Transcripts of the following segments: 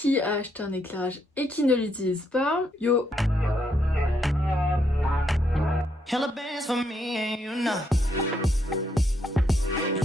Qui a acheté un éclairage et qui ne l'utilise pas? Yo! Hella bands for me and you know.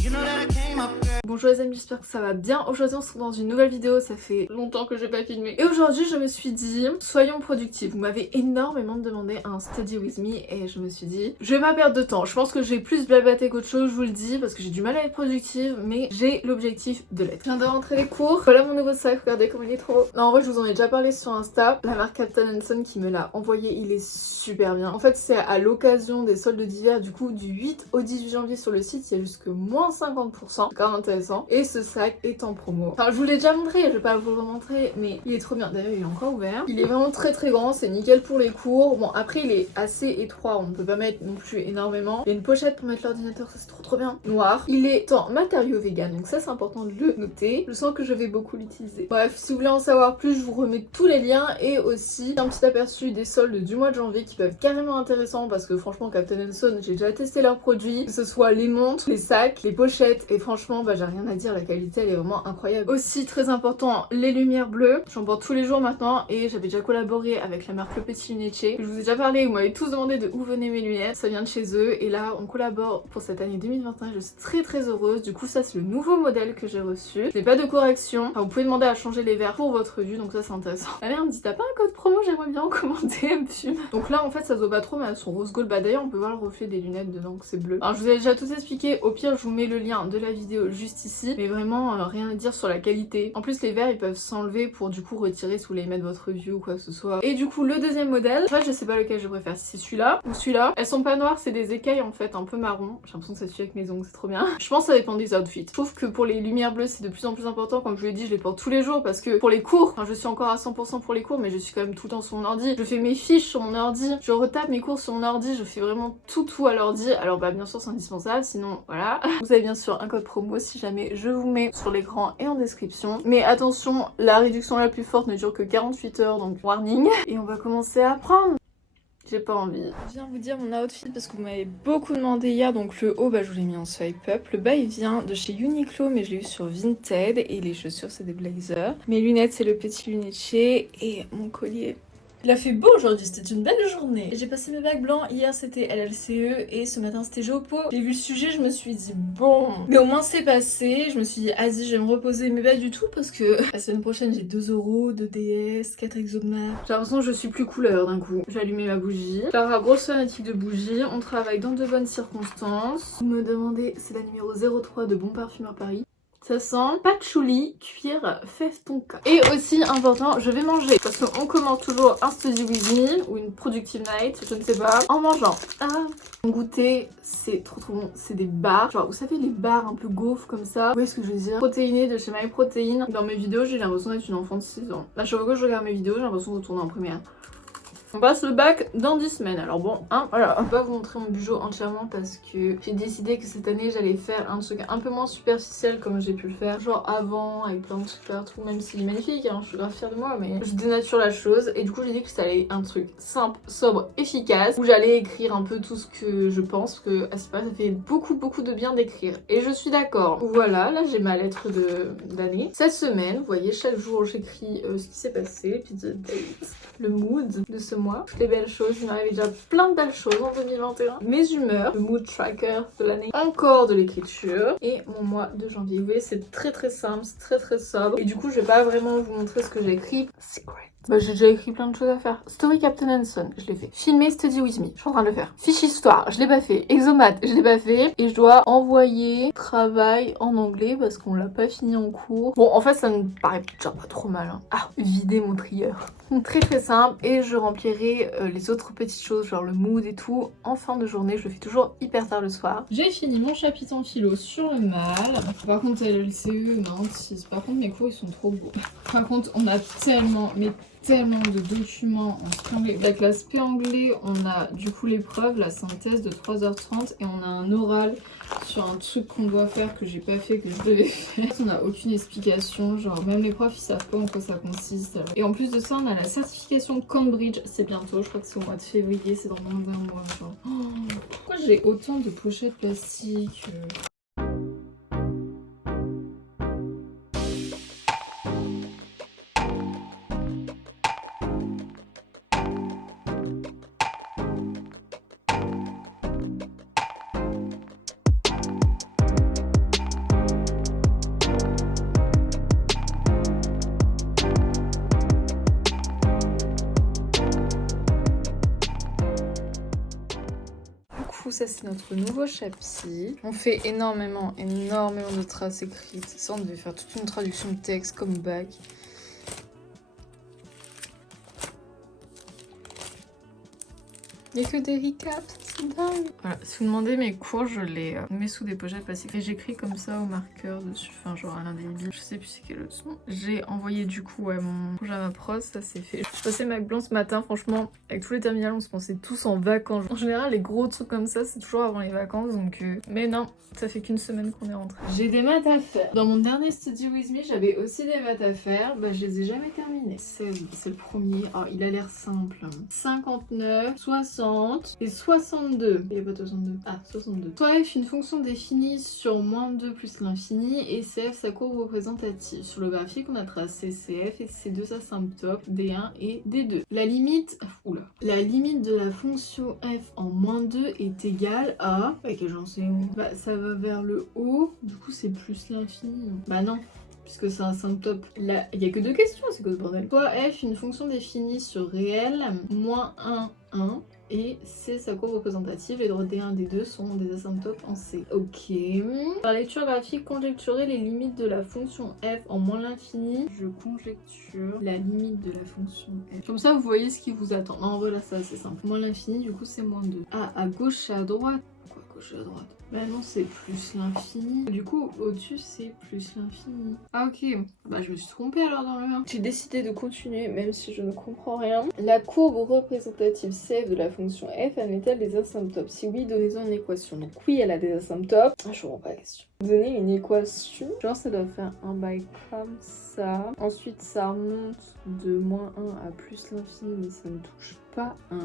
You know that I came up. Bonjour les amis, j'espère que ça va bien. Aujourd'hui on se retrouve dans une nouvelle vidéo, ça fait longtemps que j'ai pas filmé. Et aujourd'hui je me suis dit, soyons productifs. Vous m'avez énormément demandé un study with me et je me suis dit, je vais pas perdre de temps. Je pense que j'ai plus blablaté qu'autre chose, je vous le dis, parce que j'ai du mal à être productive, mais j'ai l'objectif de l'être. Je viens de rentrer les cours. Voilà mon nouveau sac, regardez comme il est trop beau. Non, en vrai je vous en ai déjà parlé sur Insta. La marque Captain Son qui me l'a envoyé, il est super bien. En fait c'est à l'occasion des soldes d'hiver, du coup du 8 au 18 janvier sur le site, il y a jusque moins 50%. C'est quand même intéressant. Et ce sac est en promo. Enfin, je vous l'ai déjà montré, je vais pas vous le remontrer, mais il est trop bien. D'ailleurs, il est encore ouvert. Il est vraiment très très grand, c'est nickel pour les cours. Bon, après, il est assez étroit, on ne peut pas mettre non plus énormément. Il y a une pochette pour mettre l'ordinateur, ça c'est trop bien. Noir. Il est en matériaux vegan, donc ça c'est important de le noter. Je sens que je vais beaucoup l'utiliser. Bref, si vous voulez en savoir plus, je vous remets tous les liens et aussi un petit aperçu des soldes du mois de janvier qui peuvent être carrément intéressants parce que franchement, Captain Son, j'ai déjà testé leurs produits, que ce soit les montres, les sacs, les pochettes, et franchement, bah j'ai rien à dire, la qualité elle est vraiment incroyable. Aussi très important, les lumières bleues, j'en porte tous les jours maintenant et j'avais déjà collaboré avec la marque Le Petit Lunetier. Je vous ai déjà parlé, vous m'avez tous demandé de où venaient mes lunettes, ça vient de chez eux et là on collabore pour cette année 2021, je suis très heureuse. Du coup ça c'est le nouveau modèle que j'ai reçu, je n'ai pas de correction, enfin, vous pouvez demander à changer les verres pour votre vue, donc ça c'est intéressant. Ma mère me dit t'as pas un code promo, j'aimerais bien en commander, elle me fume. Donc là en fait ça se voit pas trop mais elles sont rose gold, bah d'ailleurs on peut voir le reflet des lunettes dedans que c'est bleu. Alors je vous ai déjà tout expliqué, au pire je vous mets le lien de la vidéo juste ici, mais vraiment rien à dire sur la qualité. En plus les verres ils peuvent s'enlever pour du coup retirer si vous voulez mettre votre vue ou quoi que ce soit. Et du coup le deuxième modèle, en fait je sais pas lequel je préfère, si c'est celui-là ou celui-là. Elles sont pas noires, c'est des écailles en fait un peu marron. J'ai l'impression que ça suit avec mes ongles, c'est trop bien. Je pense que ça dépend des outfits. Je trouve que pour les lumières bleues c'est de plus en plus important, comme je vous l'ai dit je les porte tous les jours parce que pour les cours, enfin je suis encore à 100% pour les cours mais je suis quand même tout le temps sur mon ordi. Je fais mes fiches sur mon ordi, je retape mes cours sur mon ordi, je fais vraiment tout à l'ordi. Alors bah bien sûr c'est indispensable, sinon voilà. Vous avez bien sûr un code promo si jamais je vous mets sur l'écran et en description. Mais attention, la réduction la plus forte ne dure que 48 heures, donc warning. Et on va commencer à prendre. J'ai pas envie. Je viens vous dire mon outfit parce que vous m'avez beaucoup demandé hier. Donc le haut, bah je vous l'ai mis en swipe up. Le bas il vient de chez Uniqlo mais je l'ai eu sur Vinted. Et les chaussures c'est des blazers. Mes lunettes c'est Le Petit Lunetier. Et mon collier. Il a fait beau aujourd'hui, c'était une belle journée. J'ai passé mes bacs blancs, hier c'était LLCE et ce matin c'était Géopo. J'ai vu le sujet, je me suis dit bon. Mais au moins c'est passé, je me suis dit vas-y je vais me reposer, mais pas du tout parce que la semaine prochaine j'ai 2 euros, 2 DS, 4 exomar. J'ai l'impression que je suis plus couleur d'un coup. J'ai allumé ma bougie. Clara, grosse fanatique de bougies, on travaille dans de bonnes circonstances. Vous me demandez, c'est la numéro 03 de Bon Parfumeur Paris. Ça sent patchouli, cuir, fève tonka. Et aussi important, je vais manger parce qu'on commence toujours un study with me ou une productive night, je ne sais pas, en mangeant. Mon goûter, c'est trop bon, c'est des bars. Genre, vous savez les bars un peu gaufres comme ça. Vous voyez ce que je veux dire? Protéinés de chez MyProtein. Dans mes vidéos, j'ai l'impression d'être une enfant de 6 ans. À chaque fois que je regarde mes vidéos, j'ai l'impression de retourner en première. On passe le bac dans 10 semaines. Alors bon, voilà. Je vais pas vous montrer mon bijou entièrement parce que j'ai décidé que cette année j'allais faire un truc un peu moins superficiel comme j'ai pu le faire. Genre avant, avec plein de trucs partout, même s'il est magnifique, hein, je suis grave fière de moi, mais je dénature la chose. Et du coup j'ai dit que ça allait être un truc simple, sobre, efficace, où j'allais écrire un peu tout ce que je pense, que à ce moment ça fait beaucoup de bien d'écrire. Et je suis d'accord. Voilà, là j'ai ma lettre d'année. Cette semaine, vous voyez, chaque jour j'écris ce qui s'est passé, les petites dates, le mood de ce mois, toutes les belles choses. Il m'arrive déjà plein de belles choses en 2021. Mes humeurs, le mood tracker de l'année, encore de l'écriture et mon mois de janvier. Vous voyez, c'est très simple, c'est très sobre. Et du coup, je vais pas vraiment vous montrer ce que j'ai écrit. Secret. Bah j'ai déjà écrit plein de choses à faire. Story Captain Son, je l'ai fait. Filmer Study With Me, je suis en train de le faire. Fiche histoire, je l'ai pas fait. Exomat, je l'ai pas fait. Et je dois envoyer travail en anglais parce qu'on l'a pas fini en cours. Bon en fait ça me paraît déjà pas trop mal. Hein. Ah, vider mon trieur. Très simple. Et je remplirai les autres petites choses, genre le mood et tout, en fin de journée. Je le fais toujours hyper tard le soir. J'ai fini mon chapitre en philo sur le mal. Par contre LLCE, non, par contre mes cours ils sont trop beaux. Par contre on a tellement de documents en anglais. La classe P anglais, on a du coup l'épreuve, la synthèse de 3h30 et on a un oral sur un truc qu'on doit faire que j'ai pas fait, que je devais faire. On n'a aucune explication, genre même les profs ils savent pas en quoi ça consiste. Et en plus de ça, on a la certification Cambridge, c'est bientôt, je crois que c'est au mois de février, c'est dans moins d'un mois. Genre. Oh, pourquoi j'ai autant de pochettes plastiques ça c'est notre nouveau chapitre. On fait énormément de traces écrites. Ça on devait faire toute une traduction de texte comme bac. Il n'y a que des recaps, c'est dingue. Voilà, si vous demandez mes cours, je les mets sous des pochettes parce que j'écris comme ça au marqueur dessus, enfin genre à l'indélébile. Je sais plus c'est quelle leçon. J'ai envoyé du coup mon projet à ma prof, ça c'est fait. Je passais Mac blanc ce matin, franchement, avec tous les terminales, on se pensait tous en vacances. En général, les gros trucs comme ça, c'est toujours avant les vacances, donc... Mais non, ça fait qu'une semaine qu'on est rentré. J'ai des maths à faire. Dans mon dernier Study With Me, j'avais aussi des maths à faire. Bah, je les ai jamais terminées. C'est le premier. Ah, il a l'air simple. 59, 60 et 62. Il n'y a pas 62. Ah, 62. Soit f, une fonction définie sur moins 2 plus l'infini, et cf, sa courbe représentative. Sur le graphique, on a tracé cf et ses deux asymptotes, d1 et d2. La limite... Oula. La limite de la fonction f en moins 2 est égale à... Ok, j'en sais où. Bah, ça va vers le haut. Du coup, c'est plus l'infini. Bah non. Puisque c'est un asymptote. Là, il n'y a que deux questions, c'est quoi ce bordel? Soit f, une fonction définie sur réel, moins 1, 1, et c, sa courbe représentative, les droits D1 et D2 sont des asymptotes en C. Ok. Par lecture graphique, conjecturer les limites de la fonction f en moins l'infini. Je conjecture la limite de la fonction f. Comme ça, vous voyez ce qui vous attend. Non, en vrai, là, ça, c'est simple. Moins l'infini, du coup, c'est moins 2. Ah, à gauche et à droite. Quoi, gauche et à droite? Bah non, c'est plus l'infini. Du coup, au-dessus, c'est plus l'infini. Ah ok, bah je me suis trompée alors dans le 1. J'ai décidé de continuer, même si je ne comprends rien. La courbe représentative CF de la fonction f admet-elle des asymptotes? Si oui, donnez-en une équation. Donc oui, elle a des asymptotes. Ah, je comprends pas la question. Donner une équation. Genre, ça doit faire un bail comme ça. Ensuite, ça remonte de moins 1 à plus l'infini, mais ça ne touche pas 1.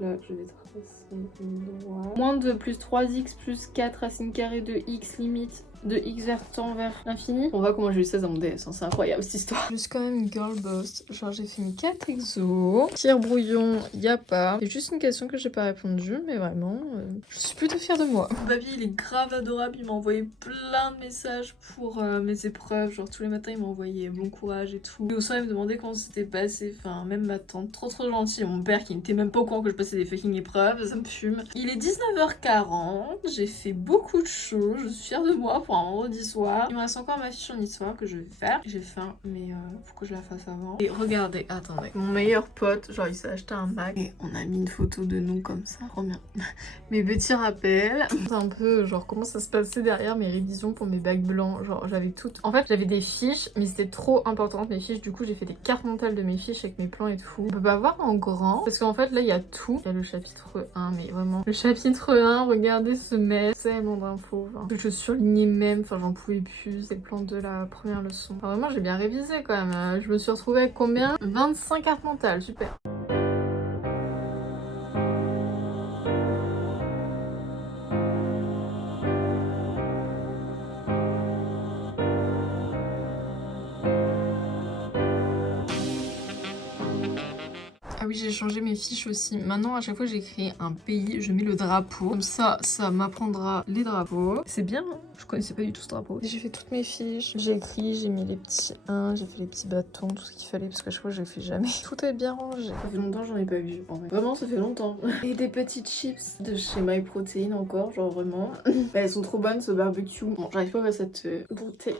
Là, je vais tracer une droite. Moins 2 plus 3x plus 4 racine carrée de x limite de x vertant vers l'infini. On voit comment j'ai eu 16 dans mon DS, hein. C'est incroyable cette histoire. Je suis quand même une girl boss. Genre j'ai fait mes 4 exos. Pierre brouillon, y a pas. C'est juste une question que j'ai pas répondu, mais vraiment, je suis plutôt fière de moi. Baby, il est grave adorable. Il m'a envoyé plein de messages pour mes épreuves. Genre tous les matins, il m'a envoyé bon courage et tout. Et au soir, il me demandait comment c'était passé. Enfin, même ma tante, trop gentille. Mon père qui n'était même pas au courant que je passais des fucking épreuves, ça me fume. Il est 19h40. J'ai fait beaucoup de choses. Je suis fière de moi pour un vendredi soir. Il me reste encore ma fiche en histoire que je vais faire. J'ai faim, mais faut que je la fasse avant. Et regardez, attendez. Mon meilleur pote, genre il s'est acheté un Mac et on a mis une photo de nous comme ça. Trop bien. Mes petits rappels. C'est un peu genre comment ça se passait derrière mes révisions pour mes bacs blancs. Genre j'avais toutes... En fait j'avais des fiches, mais c'était trop important mes fiches. Du coup j'ai fait des cartes mentales de mes fiches avec mes plans et tout. On peut pas voir en grand. Parce qu'en fait là il y a tout. Il y a le chapitre 1, mais vraiment. Le chapitre 1, regardez ce mail. C'est tellement d'infos. Je surlignais même, enfin j'en pouvais plus, c'est le plan de la première leçon. Enfin, vraiment j'ai bien révisé quand même. Je me suis retrouvée avec combien? 25 cartes mentales, super. Ah oui, j'ai changé mes fiches aussi. Maintenant, à chaque fois que j'écris un pays, je mets le drapeau. Comme ça m'apprendra les drapeaux. C'est bien, hein? Je connaissais pas du tout ce drapeau. J'ai fait toutes mes fiches. J'ai écrit, j'ai mis les petits 1, j'ai fait les petits bâtons, tout ce qu'il fallait, parce qu'à chaque fois, je les fais jamais. Tout est bien rangé. Ça fait longtemps que j'en ai pas vu, en vrai. Vraiment, ça fait longtemps. Et des petites chips de chez MyProtein encore, genre vraiment. Bah, elles sont trop bonnes, ce barbecue. Bon, j'arrive pas à cette bouteille.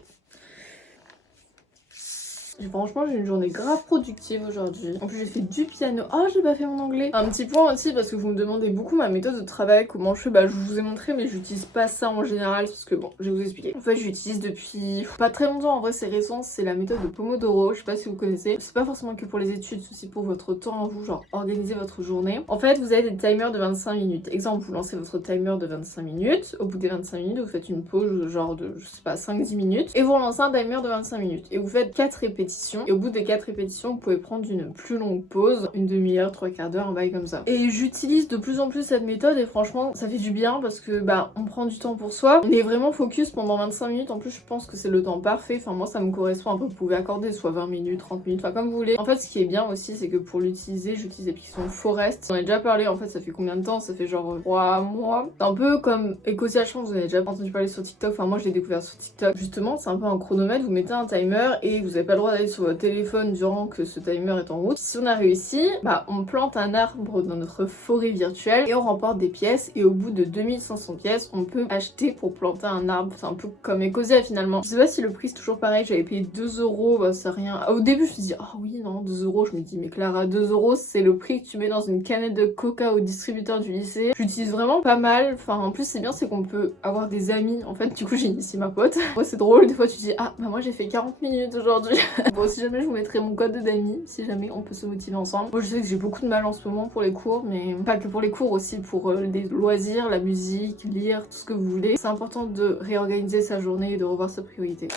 Franchement, j'ai une journée grave productive aujourd'hui. En plus, j'ai fait du piano. Oh, j'ai pas fait mon anglais. Un petit point aussi, parce que vous me demandez beaucoup ma méthode de travail, comment je fais. Bah, je vous ai montré, mais j'utilise pas ça en général, parce que bon, je vais vous expliquer. En fait, j'utilise depuis pas très longtemps. En vrai, c'est récent. C'est la méthode de Pomodoro. Je sais pas si vous connaissez. C'est pas forcément que pour les études, c'est aussi pour votre temps à vous, genre organiser votre journée. En fait, vous avez des timers de 25 minutes. Exemple, vous lancez votre timer de 25 minutes. Au bout des 25 minutes, vous faites une pause, genre de, je sais pas, 5-10 minutes. Et vous relancez un timer de 25 minutes. Et vous faites 4 répétitions. Et au bout des 4 répétitions, vous pouvez prendre une plus longue pause, une demi-heure, 3/4 d'heure, un bail comme ça. Et j'utilise de plus en plus cette méthode et franchement, ça fait du bien parce que bah on prend du temps pour soi. On est vraiment focus pendant 25 minutes. En plus, je pense que c'est le temps parfait. Enfin, moi, ça me correspond un peu. Vous pouvez accorder soit 20 minutes, 30 minutes, enfin comme vous voulez. En fait, ce qui est bien aussi, c'est que pour l'utiliser, j'utilise l'application Forest. On en a déjà parlé. En fait, ça fait combien de temps? Ça fait genre 3 mois. C'est un peu comme Ecosia, je pense que vous en avez déjà entendu parler sur TikTok. Enfin, moi, je l'ai découvert sur TikTok. Justement, c'est un peu un chronomètre. Vous mettez un timer et vous n'avez pas le droit d'aller sur votre téléphone durant que ce timer est en route. Si on a réussi, bah on plante un arbre dans notre forêt virtuelle et on remporte des pièces et au bout de 2500 pièces, on peut acheter pour planter un arbre. C'est un peu comme Ecosia finalement. Je sais pas si le prix c'est toujours pareil, j'avais payé 2 euros, bah c'est rien. Au début je me dis, ah oui non, 2 euros, je me dis mais Clara, 2 euros c'est le prix que tu mets dans une canette de coca au distributeur du lycée. J'utilise vraiment pas mal, enfin en plus c'est bien, c'est qu'on peut avoir des amis, en fait du coup j'ai initié ma pote. Moi c'est drôle, des fois tu dis, ah bah moi j'ai fait 40 minutes aujourd'hui. Bon si jamais je vous mettrai mon code d'amis, si jamais on peut se motiver ensemble. Moi je sais que j'ai beaucoup de mal en ce moment pour les cours, mais pas que pour les cours, aussi pour les loisirs, la musique, lire, tout ce que vous voulez. C'est important de réorganiser sa journée et de revoir sa priorité.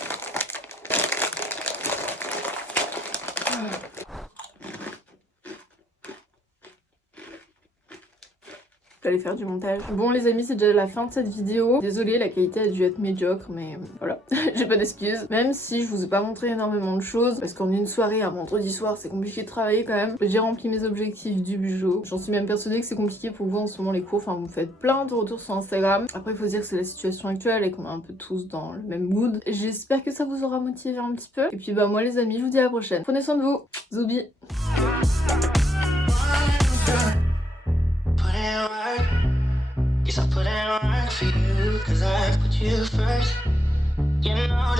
J'allais faire du montage. Bon les amis, c'est déjà la fin de cette vidéo. Désolée, la qualité a dû être médiocre, mais voilà, j'ai pas d'excuses. Même si je vous ai pas montré énormément de choses, parce qu'en une soirée, un vendredi soir, c'est compliqué de travailler quand même. J'ai rempli mes objectifs du budget. J'en suis même persuadée que c'est compliqué pour vous en ce moment les cours. Enfin, vous me faites plein de retours sur Instagram. Après, il faut dire que c'est la situation actuelle et qu'on est un peu tous dans le même mood. J'espère que ça vous aura motivé un petit peu. Et puis bah moi les amis, je vous dis à la prochaine. Prenez soin de vous. Zoubi. Yes, I put in work for you, cause I put you first. You know that.